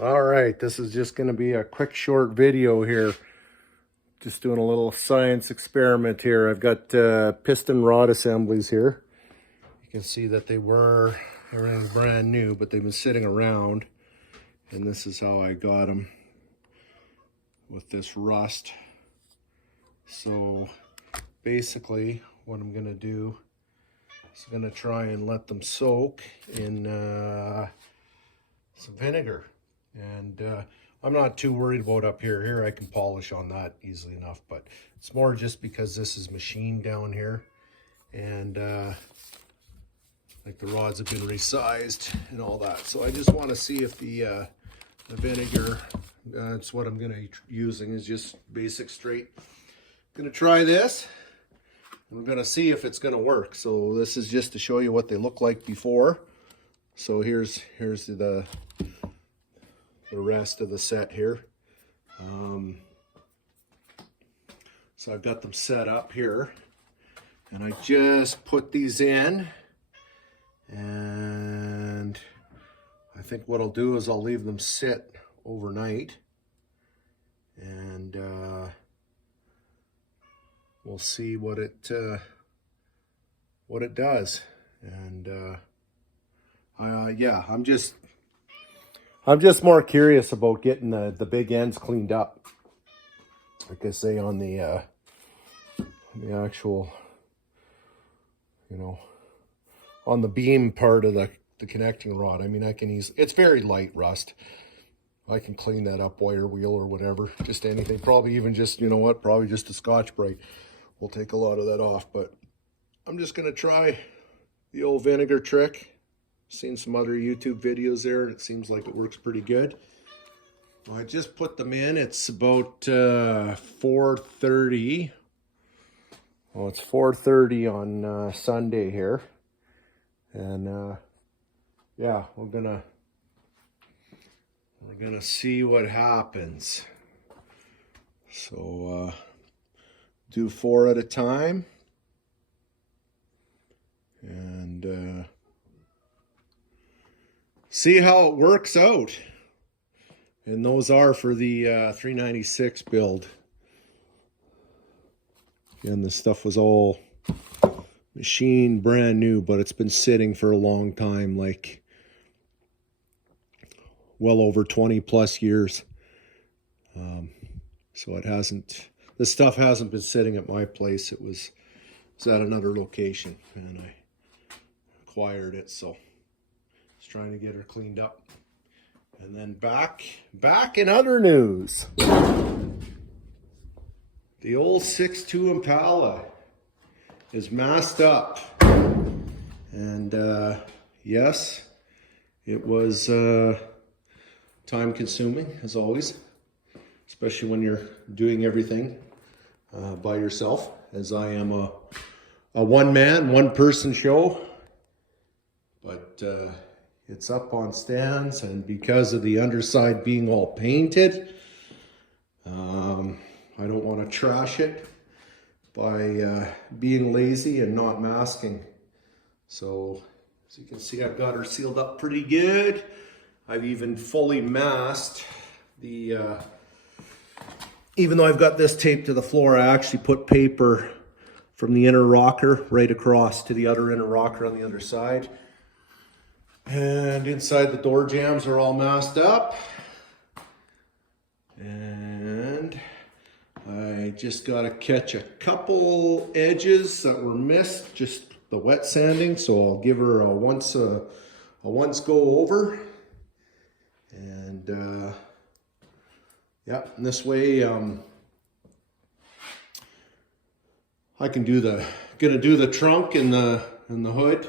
All right, this is just going to be a quick short video here. Just doing a little science experiment here. I've got piston rod assemblies here. You can see that everything's brand new, but they've been sitting around. And this is how I got them with this rust. So basically what I'm going to do is I'm going to try and let them soak in some vinegar. And I'm not too worried about up here. Here I can polish on that easily enough, but it's more just because this is machined down here, and like the rods have been resized and all that. So I just want to see if the vinegar, that's what I'm going to be using, is just basic straight. I'm going to try this. We're going to see if it's going to work. So this is just to show you what they look like before. So here's the rest of the set here. So I've got them set up here, and I just put these in, and I think what I'll do is I'll leave them sit overnight, and we'll see what it does. And yeah, I'm just more curious about getting the big ends cleaned up. Like I say, on the actual, on the beam part of the connecting rod. I mean, I can it's very light rust. I can clean that up, wire wheel or whatever, just anything. Probably even just, probably just a Scotch-Brite will take a lot of that off. But I'm just going to try the old vinegar trick. Seen some other YouTube videos there, and it seems like it works pretty good. Well, I just put them in. It's about 4:30. Well, it's 4:30 on Sunday here, and yeah, we're gonna see what happens. So do 4 at a time, and see how it works out. And those are for the 396 build. Again, this stuff was all machined brand new, but it's been sitting for a long time, like well over 20 plus years. So this stuff hasn't been sitting at my place. It was at another location, and I acquired it, so just trying to get her cleaned up. And then back in other news, the old 6.2 Impala is masked up, and yes, it was time consuming as always, especially when you're doing everything by yourself, as I am a one person show. But it's up on stands, and because of the underside being all painted, I don't want to trash it by being lazy and not masking. So as you can see, I've got her sealed up pretty good. I've even fully masked the even though I've got this taped to the floor, I actually put paper from the inner rocker right across to the other inner rocker on the other side. And inside the door jambs are all masked up. And I just got to catch a couple edges that were missed, just the wet sanding. So I'll give her a once go over. And yeah, and this way I can gonna do the trunk and the hood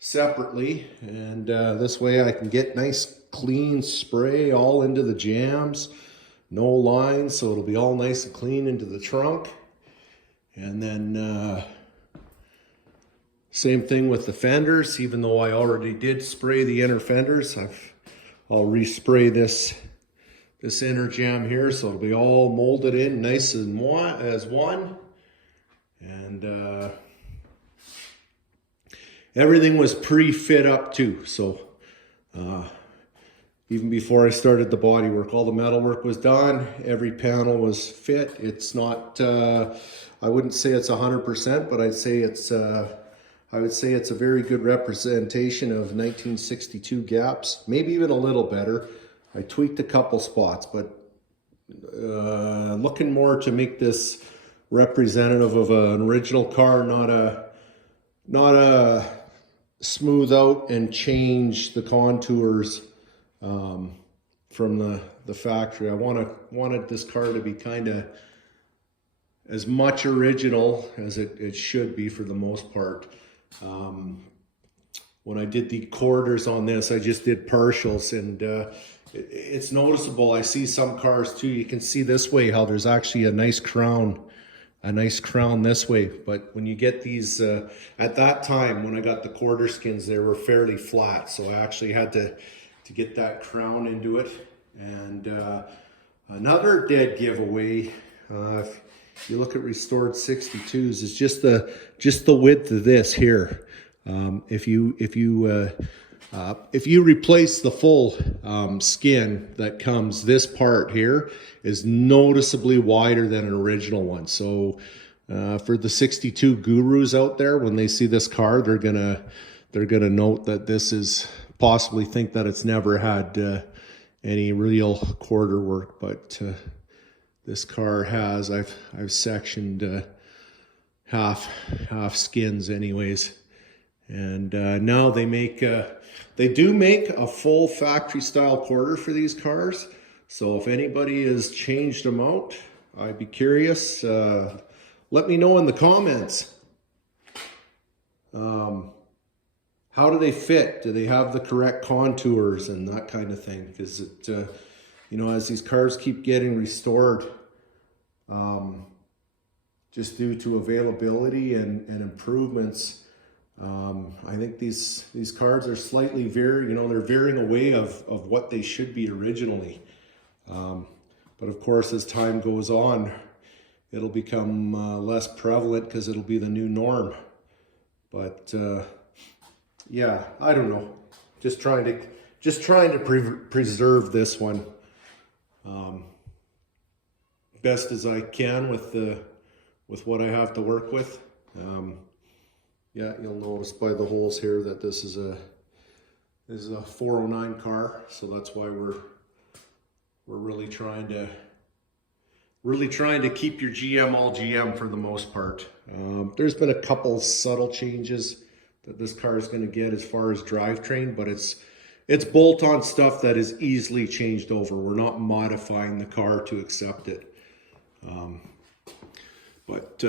separately, and this way I can get nice clean spray all into the jambs, no lines, so it'll be all nice and clean into the trunk. And then same thing with the fenders. Even though I already did spray the inner fenders, I'll respray this inner jamb here, so it'll be all molded in nice as one. And everything was pre-fit up too, so even before I started the body work. All the metal work was done. Every panel was fit. It's not, I wouldn't say it's 100%, but I'd say it's, I would say it's a very good representation of 1962 gaps, maybe even a little better. I tweaked a couple spots, but looking more to make this representative of an original car, not a smooth out and change the contours from the factory. I wanted this car to be kind of as much original as it should be for the most part. When I did the quarters on this, I just did partials, and it's noticeable. I see some cars too. You can see this way how there's actually a nice crown this way. But when you get these, at that time when I got the quarter skins, they were fairly flat. So I actually had to get that crown into it. And another dead giveaway, if you look at restored 62s, is just the width of this here. If you replace the full skin that comes, this part here is noticeably wider than an original one. So for the 62 gurus out there, when they see this car, they're gonna note that this is possibly think that it's never had any real quarter work, but this car has. I've sectioned half skins anyways, and now they do make a full factory style quarter for these cars. So if anybody has changed them out, I'd be curious. Let me know in the comments. How do they fit? Do they have the correct contours and that kind of thing? Because it, you know, as these cars keep getting restored, just due to availability and improvements, I think these cars are slightly they're veering away of what they should be originally. But of course, as time goes on, it'll become less prevalent because it'll be the new norm. But yeah, I don't know. Just trying to preserve this one best as I can with what I have to work with. Yeah, you'll notice by the holes here that this is a 409 car, so that's why we're really trying to keep your GM all GM for the most part. There's been a couple subtle changes that this car is going to get as far as drivetrain, but it's bolt-on stuff that is easily changed over. We're not modifying the car to accept it. But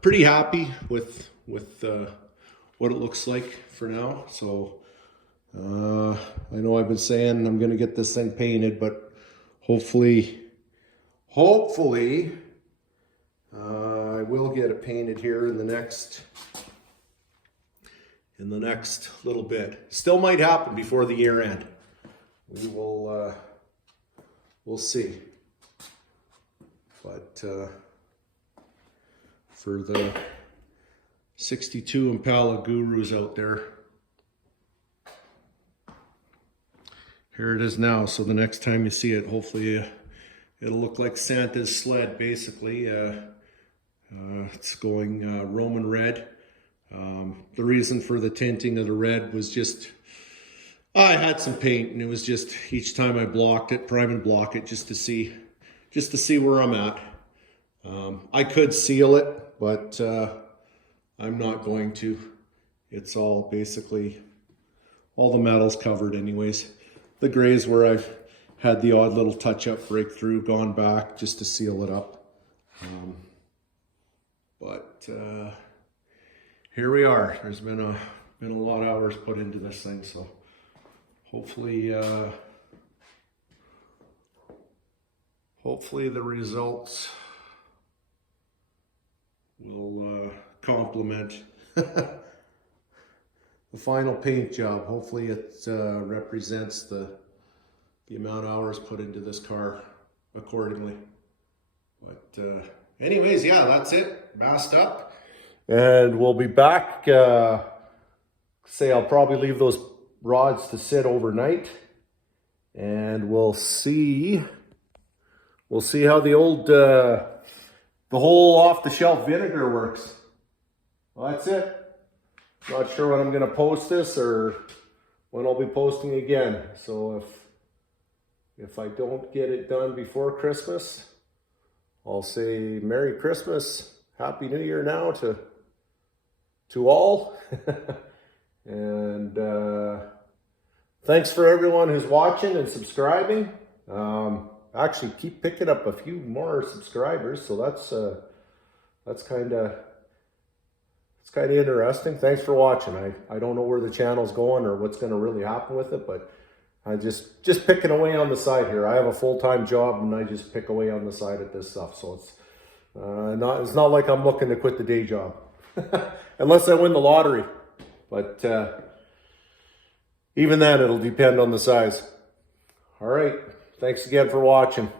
pretty happy with what it looks like for now. So I know I've been saying I'm going to get this thing painted, but hopefully I will get it painted here in the next little bit. Still might happen before the year end. We will we'll see. But for the 62 Impala gurus out there, here it is now. So the next time you see it, hopefully it'll look like Santa's sled, basically. It's going Roman red. The reason for the tinting of the red was just, I had some paint, and it was just each time I blocked it, prime and block it, just to see where I'm at. I could seal it, but I'm not going to. It's all basically, all the metal's covered anyways. The gray is where I've had the odd little touch-up breakthrough, gone back just to seal it up. But here we are. There's been a lot of hours put into this thing, so hopefully the results will complement the final paint job. Hopefully it represents the amount of hours put into this car accordingly. But anyways, yeah, that's it. Masked up. And we'll be back. I'll probably leave those rods to sit overnight. and we'll see how the old the whole off-the-shelf vinegar works. Well, that's it. Not sure when I'm going to post this or when I'll be posting again. So if I don't get it done before Christmas, I'll say Merry Christmas, Happy New Year now to all. And thanks for everyone who's watching and subscribing. Actually keep picking up a few more subscribers, so that's kind of interesting. Thanks for watching. I don't know where the channel's going or what's going to really happen with it, but I just picking away on the side here. I have a full-time job and I just pick away on the side at this stuff. So it's not like I'm looking to quit the day job unless I win the lottery. But even then, it'll depend on the size. All right. Thanks again for watching.